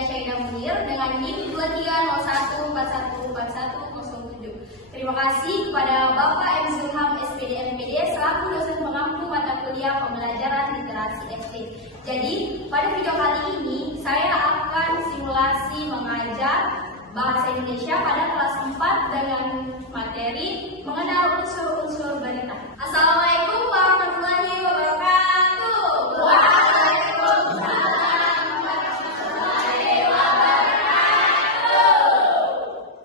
saya Syaida Munir dengan NIM 2301414107. Terima kasih kepada Bapak M. Zulham SPD MPD selaku dosen pengampu mata kuliah pembelajaran literasi SD. Jadi, pada video kali ini saya akan simulasi mengajar Bahasa Indonesia pada kelas 4 dengan materi mengenal unsur-unsur berita. Assalamualaikum warahmatullahi wabarakatuh. Waalaikumsalam warahmatullahi wabarakatuh.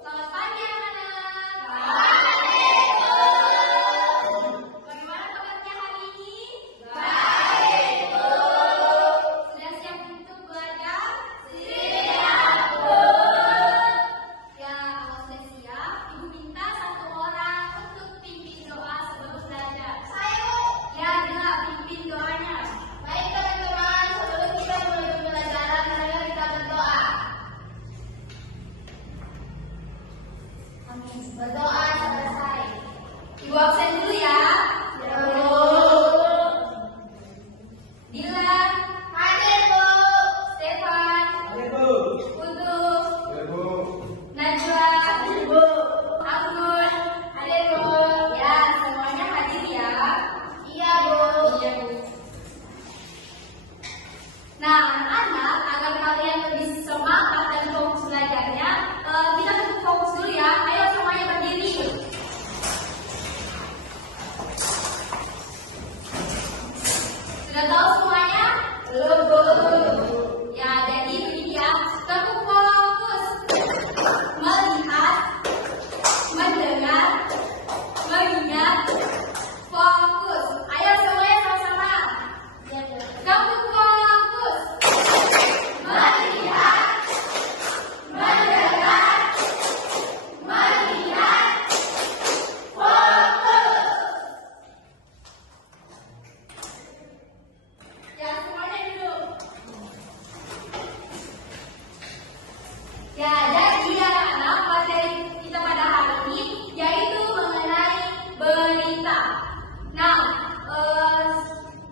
Selamat pagi anak-anak. Waalaikumsalam. Bagaimana kabarnya hari ini? Baik, Bu. Sudah siap untuk belajar? Siap, Bu. Ya, kalau sudah siap, Ibu minta satu orang untuk pimpin doa sebelum belajar. Saya, Bu. Ya, Dila, pimpin doanya. Baik, teman-teman, sebelum kita mulai pembelajaran, mari kita berdoa. Amin. Berdoa selesai. Ibu absen dulu ya. Ya, Bu. Dila. Hadir, Bu. Stefan. Hadir, Bu. Putu. Hadir, Bu. Najwa. Hadir, Bu. Anggun. Hadir, Bu. Ya, semuanya hadir ya. Iya, Bu. Iya, Bu. Nah, anak-anak, agar kalian lebih semangat dan fokus belajarnya, kita cukup fokus dulu ya. Ayo semuanya berdiri. Sudah tahu semuanya? Belum, Bu. Ya, jadi begini ya. Cukup fokus. Melihat, mendengar, mengingat, fokus. Ayo semuanya sama-sama. Cukup fokus. Melihat, mendengar, mengingat, fokus. Ya, semuanya duduk. Ya, jadi anak-anak, materi kita pada hari ini yaitu mengenai berita. Nah,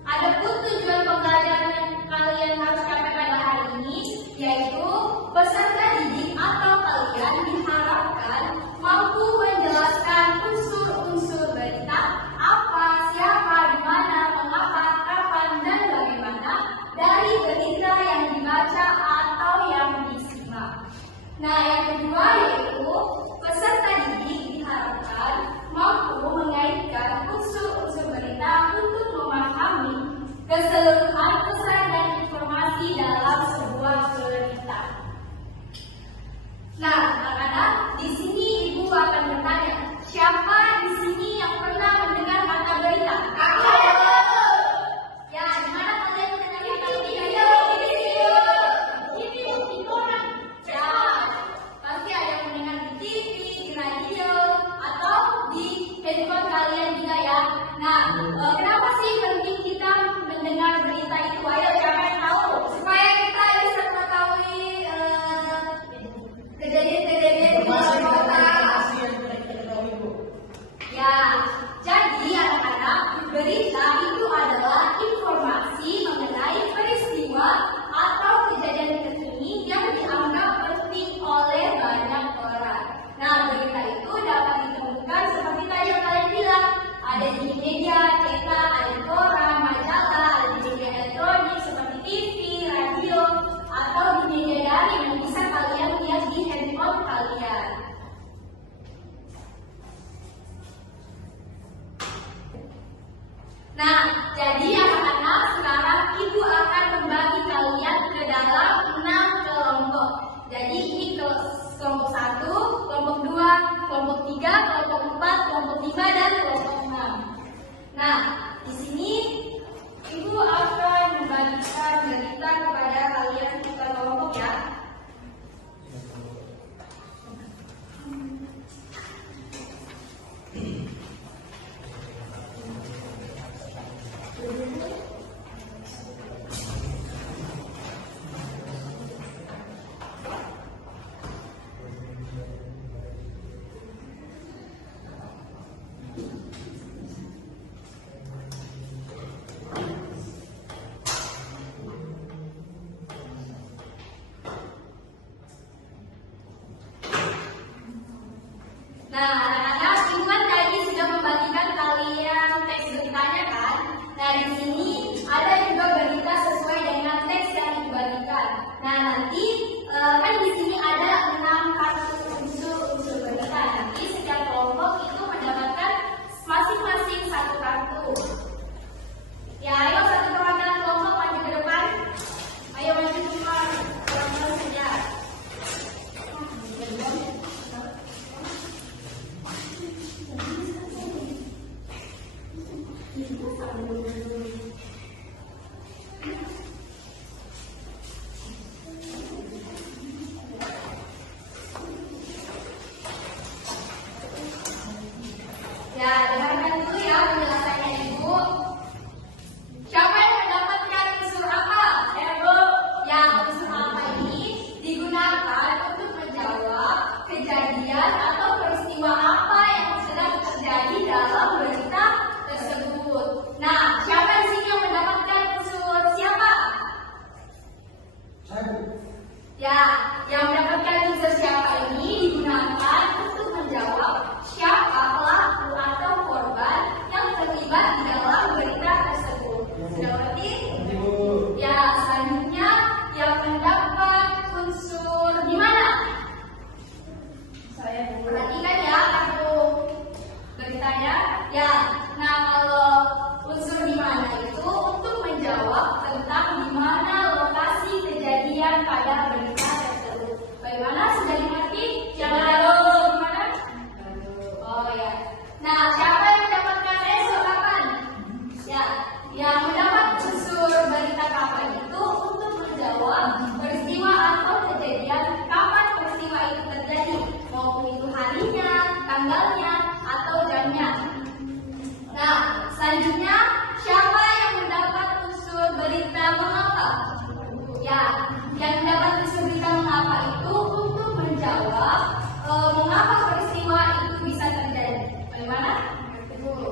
adapun tujuan pembelajaran yang kalian harus capai pada hari ini yaitu peserta didik atau kalian diharapkan mampu menjelaskan unsur-unsur berita, apa, siapa, di mana, mengapa, kapan, dan bagaimana dari berita yang dibaca atau yang disimak. Nah, yang kedua yaitu peserta didik diharapkan mampu mengaitkan unsur-unsur berita untuk memahami keseluruhan pesan dan informasi dalam sebuah berita. Nah, anak-anak, di sini Ibu akan bertanya, siapa di sini yang pernah mendengar kata berita? Aku. Ya, di mana kalian mendengar kata berita? Ini orang. Ya, pasti ada yang mendengar di TV, di radio, atau di handphone kalian juga ya. Nah, kenapa sih penting kita mendengar berita itu? Ayo, siapa yang tahu? Supaya kita bisa mengetahui kejadian-kejadian di luar kota. Ya, jadi anak-anak, berita itu adalah informasi mengenai peristiwa atau kejadian terkini yang dianggap penting oleh banyak orang. Nah, berita itu dapat ditemukan seperti tadi yang kalian bilang, ada di media cetak, ada di koran, majalah, ada di media elektronik seperti TV, radio, atau di media daring yang bisa kalian lihat di handphone kalian. Nah, jadi anak-anak, sekarang Ibu akan membagi kalian ke dalam 6 kelompok. Jadi ini kelompok 1, kelompok 2, kelompok 3, kelompok 4, kelompok 5, dan kelompok 6. Nah, di sini Ibu akan membagikan berita kepada kalian ke kelompok ya. Nah, nanti kan di sini ada 6 kartu unsur berita. Nanti setiap kelompok itu mendapatkan masing-masing satu kartu. Ya, ayo satu perwakilan kelompok maju ke depan. Ayo maju keluar, pelan-pelan saja. Ya, dengarkan dulu ya penjelasannya Ibu. Siapa yang mendapatkan unsur apa? Bu. Ya, unsur apa ini digunakan untuk menjawab kejadian atau peristiwa apa yang sedang terjadi dalam berita tersebut. Nah, siapa di sini yang mendapatkan unsur siapa? Saya. Ya, yang mendapatkan unsur siapa ini digunakan untuk menjawab siapa pelaku atau korban yang terlibat di dalam berita tersebut. Sudah mengerti? Ya, selanjutnya yang mendapat unsur di mana? Saya perhatikan ya kartu beritanya. Ya, nah kalau unsur di mana itu untuk menjawab tentang di mana lokasi kejadian pada berita tersebut. Bagaimana? Sudah dimengerti? Yang lalu gimana? Oh ya. Nah, siapa yang mendapatkan unsur kapan? Ya, yang mendapat unsur berita kapan itu untuk menjawab peristiwa atau kejadian kapan peristiwa itu terjadi, maupun itu harinya, tanggalnya, atau jamnya. Nah, selanjutnya siapa yang mendapat unsur berita mengapa? Ya, yang mendapat unsur berita mengapa itu untuk menjawab mengapa peristiwa itu bisa terjadi. Bagaimana?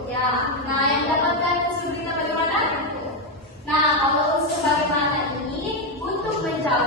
Ya, nah yang mendapatkan unsur berita bagaimana? Nah, kalau unsur bagaimana ini untuk menjawab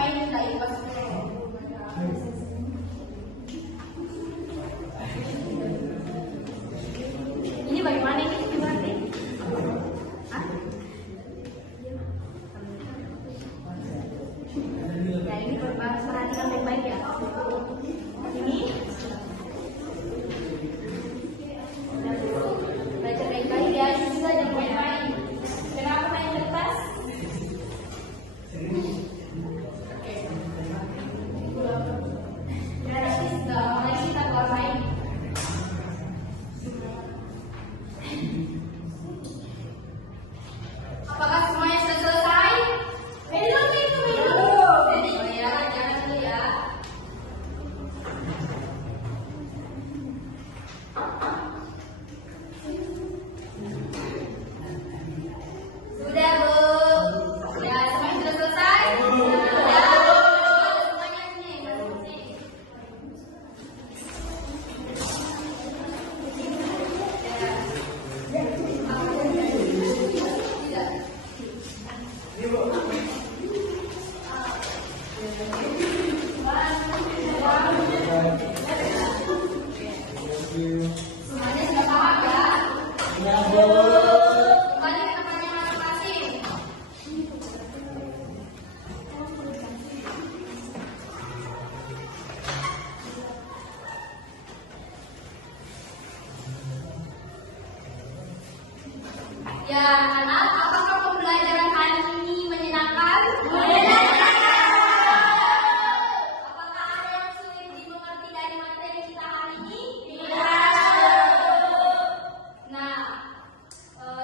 main dari pas. Ini bagaimana ini berarti? Hah? Ya ini perhatikan baik-baik ya. Ini belajar baik-baik ya. Ini juga jangan main-main. Kenapa main kertas? Mulai kita keluar main. Apakah semuanya sudah selesai? Belum. Jadi ya, jangan dulu ya. Sudah, Bu. Ya, semuanya sudah selesai? Ya, semuanya sini. Semuanya sudah paham ya? Kembali ke tempatnya masing-masing. Ya, anak, apakah pembelajaran hari ini menyenangkan? Apakah ada yang sulit dimengerti dari materi kita hari ini? Nah,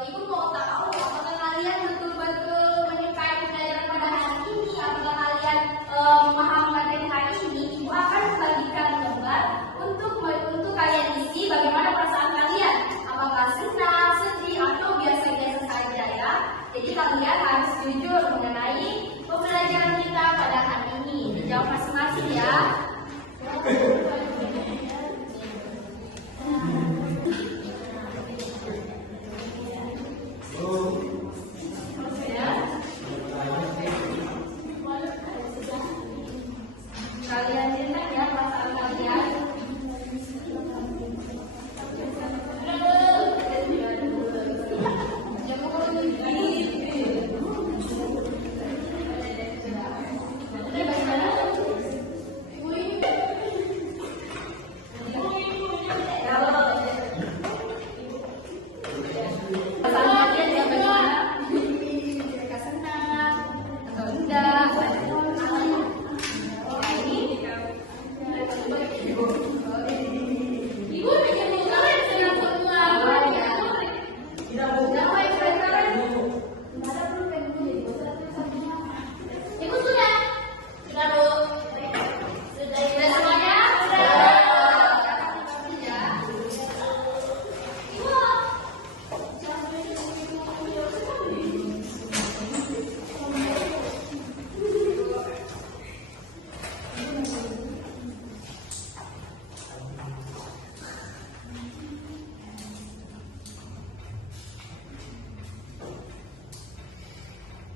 Ibu mau tahu apakah kalian betul-betul menyukai pembelajaran pada hari ini? Apakah kalian memahami materi hari ini? Ibu akan membagikan lembar untuk kalian isi bagaimana perasaan kalian. Apakah senang, sedih, atau biasa-biasa saja ya? Jadi kalian harus jujur mengenai pembelajaran kita pada hari ini. Dijawab masing-masing ya. Kalian ceritakan ya perasaan kalian.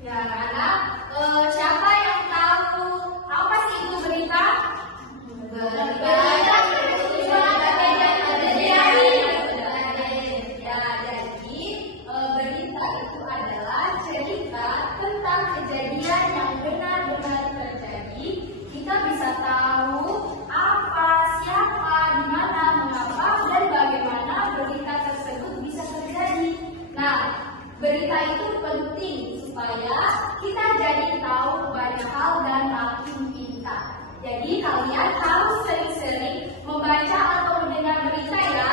Ya, anak, siapa yang tahu apa sih itu berita? Berita. Berita itu adalah cerita tentang kejadian yang benar-benar terjadi. Kita bisa tahu apa, siapa, di mana, mengapa, dan bagaimana berita tersebut bisa terjadi. Nah, berita itu penting supaya kita jadi tahu banyak hal dan makin pintar. Jadi kalian harus sering-sering membaca atau mendengar berita ya.